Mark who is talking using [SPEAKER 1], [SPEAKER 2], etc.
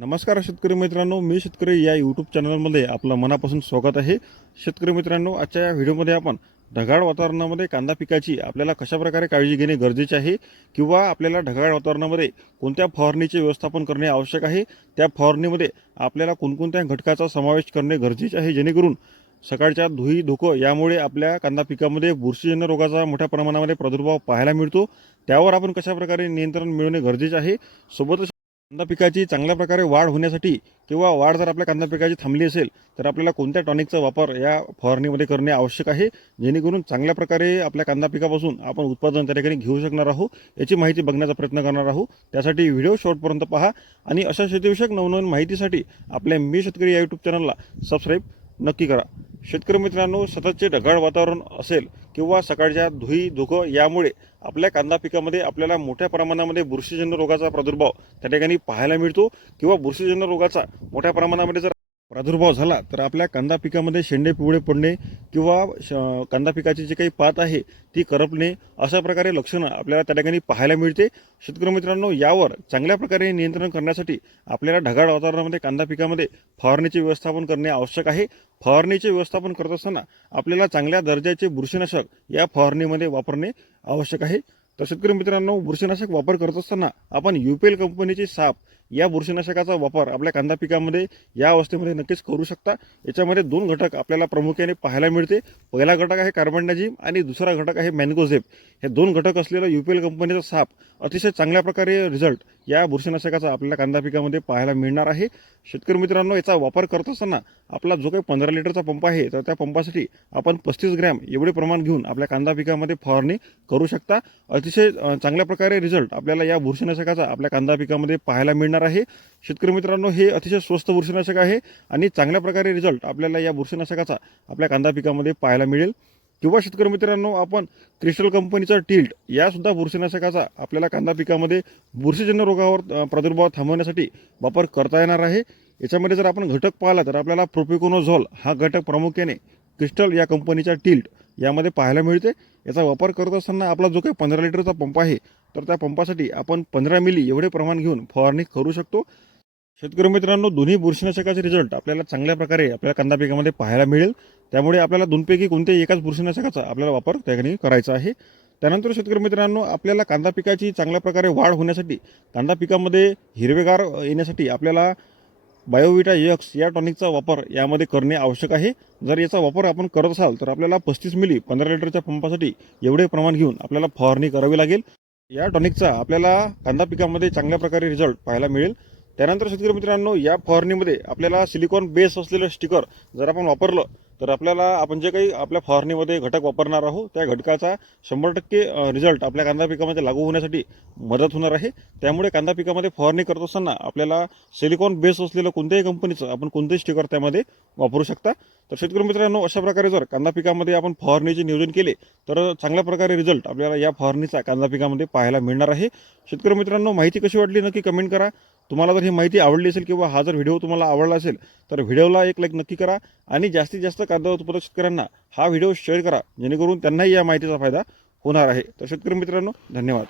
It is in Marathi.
[SPEAKER 1] नमस्कार शेतकरी मित्रांनो मी शेतकरी या यूट्यूब चॅनलमध्ये आपलं मनापासून स्वागत आहे. शेतकरी मित्रांनो आजच्या या व्हिडिओमध्ये आपण ढगाळ वातावरणामध्ये कांदा पिकाची आपल्याला कशाप्रकारे काळजी घेणे गरजेचे आहे किंवा आपल्याला ढगाळ वातावरणामध्ये कोणत्या फवारणीचे व्यवस्थापन करणे आवश्यक आहे त्या फवारणीमध्ये आपल्याला कोणकोणत्या घटकाचा समावेश करणे गरजेचे आहे जेणेकरून सकाळच्या धुई धुकं यामुळे आपल्या कांदा पिकामध्ये बुरशीजन्य रोगाचा मोठ्या प्रमाणामध्ये प्रादुर्भाव पाहायला मिळतो. त्यावर आपण कशाप्रकारे नियंत्रण मिळवणे गरजेचे आहे सोबतच कांदा पिकाची चांगल्या प्रकारे वाढ होण्यासाठी किंवा वाढ जर आपल्या कांदा पिकाची थांबली असेल तर आपल्याला कोणत्या टॉनिकचा वापर या फवारणीमध्ये करणे आवश्यक आहे? जेणेकरून चांगल्या प्रकारे आपल्या कांदा पिकापासून आपण उत्पादन त्या ठिकाणी घेऊ शकणार आहोत याची माहिती बघण्याचा प्रयत्न करणार आहोत. त्यासाठी व्हिडिओ शॉर्टपर्यंत पहा आणि अशा शेतीविषयक नवनवीन माहितीसाठी आपल्या मी शेतकरी या यूट्यूब चॅनलला सबस्क्राईब नक्की करा. शेतकरी मित्रांनो सततचे ढगाळ वातावरण असेल किंवा सकाळच्या धुई धुकं यामुळे आपल्या कांदा पिकामध्ये आपल्याला मोठ्या प्रमाणामध्ये बुरशीजन्य रोगाचा प्रादुर्भाव त्या ठिकाणी पाहायला मिळतो. किंवा बुरशीजन्य रोगाचा मोठ्या प्रमाणामध्ये जर प्रादुर्भाव झाला तर आपल्या कांदा पिकामध्ये शेंडे पिवळे पडणे किंवा श- कांदा पिकाची जी काही पात आहे ती करपणे अशा प्रकारे लक्षणं आपल्याला त्या ठिकाणी पाहायला मिळते. शेतकरी मित्रांनो यावर चांगल्या प्रकारे नियंत्रण करण्यासाठी आपल्याला ढगाळ वातावरणामध्ये कांदा पिकामध्ये फवारणीचे व्यवस्थापन करणे आवश्यक आहे. फवारणीचे व्यवस्थापन करत असताना आपल्याला चांगल्या दर्जाचे बुरशीनाशक या फवारणीमध्ये वापरणे आवश्यक आहे. तर शेतकरी मित्रांनो बुरशीनाशक वापर करत असताना आपण युपीएल कंपनीचे साप या बुरशीनाशकाचा वापर आपल्या कांदा पिकामध्ये या अवस्थेमध्ये नक्कीच करू शकता. याच्यामध्ये दोन घटक आपल्याला प्रामुख्याने पाहायला मिळते. पहिला घटक आहे कार्बनडाझिम आणि दुसरा घटक आहे मॅनगोझेप हे दोन घटक असलेला युपीएल कंपनीचा साप अतिशय चांगल्या प्रकारे रिझल्ट या बुरशीनाशकाचा आपल्याला कांदा पिकामध्ये पाहायला मिळणार आहे. शेतकरी मित्रांनो याचा वापर करत असताना आपला जो काही पंधरा लिटरचा पंप आहे तर त्या पंपासाठी आपण पस्तीस ग्रॅम एवढे प्रमाण घेऊन आपल्या कांदा पिकामध्ये फवारणी करू शकता. अतिशय चांगल्या प्रकारे रिझल्ट आपल्याला या बुरशीनाशकाचा आपल्या कांदा पिकामध्ये पाहायला मिळणार आहे. शेतकरी मित्रांनो हे अतिशय स्वस्त बुरशीनाशक आहे आणि चांगल्या प्रकारे रिझल्ट आपल्याला या बुरशीनाशकाचा आपल्या कांदा पिकामध्ये पाहायला मिळेल. किंवा शेतकरी मित्रांनो आपण क्रिस्टल कंपनीचा टिल्ट यासुद्धा बुरशीनाशकाचा आपल्याला कांदा पिकामध्ये बुरशीजन्य रोगावर प्रादुर्भाव थांबवण्यासाठी वापर करता येणार आहे. याच्यामध्ये जर आपण घटक पाहिला तर आपल्याला प्रोपिकोनोझॉल हा घटक प्रामुख्याने क्रिस्टल या कंपनीचा टिल्ट यामध्ये पाहायला मिळते. याचा वापर करत असताना आपला जो काही पंधरा लिटरचा पंप आहे तर त्या पंपासाठी आपण पंधरा मिली एवढे प्रमाण घेऊन फवारणी करू शकतो. शेतकरी मित्रांनो दोन्ही बुरशीनाशकाचे रिझल्ट आपल्याला चांगल्या प्रकारे आपल्या कांदा पिकामध्ये पाहायला मिळेल. त्यामुळे आपल्याला दोनपैकी कोणत्याही एकाच बुरशीनाशकाचा आपल्याला वापर त्या ठिकाणी करायचा आहे. त्यानंतर शेतकरी मित्रांनो आपल्याला कांदा पिकाची चांगल्या प्रकारे वाढ होण्यासाठी कांदा पिकामध्ये हिरवेगार येण्यासाठी आपल्याला बायोविटा यक्स या टॉनिकचा वापर यामध्ये करणे आवश्यक आहे. जर याचा वापर आपण करत असाल तर आपल्याला पस्तीस मिली पंधरा लिटरच्या पंपासाठी एवढे प्रमाण घेऊन आपल्याला फवारणी करावी लागेल. या टॉनिकचा आपल्याला कांदा पिकामध्ये चांगल्या प्रकारे रिझल्ट पाहायला मिळेल. त्यानंतर शेतकरी मित्रांनो या फवारणीमध्ये आपल्याला सिलिकॉन बेस असलेलं स्टिकर जर आपण वापरलं तर आपल्याला आपण जे काही आपल्या फवारणीमध्ये घटक वापरणार आहोत त्या घटकाचा शंभर टक्के रिझल्ट आपल्या कांदा पिकामध्ये लागू होण्यासाठी मदत होणार आहे. त्यामुळे कांदा पिकामध्ये फवारणी करत असताना आपल्याला सिलिकॉन बेस असलेलं कोणत्याही कंपनीचं आपण कोणतेही स्टिकर त्यामध्ये वापरू शकता. तर शेतकरी मित्रांनो अशा प्रकारे जर कांदा पिकामध्ये आपण फवारणीचे नियोजन केले तर चांगल्या प्रकारे रिझल्ट आपल्याला या फवारणीचा कांदा पिकामध्ये पाहायला मिळणार आहे. शेतकरी मित्रांनो माहिती कशी वाटली नक्की कमेंट करा. तुम्हाला जर ही माहिती आवडली असेल किंवा हा जर व्हिडिओ तुम्हाला आवडला असेल तर व्हिडिओला एक लाईक नक्की करा आणि जास्तीत जास्त कांदा उत्पादक शेतकऱ्यांना हा व्हिडिओ शेअर करा जेणेकरून त्यांनाही या माहितीचा फायदा होणार आहे. तर शेतकरी मित्रांनो धन्यवाद.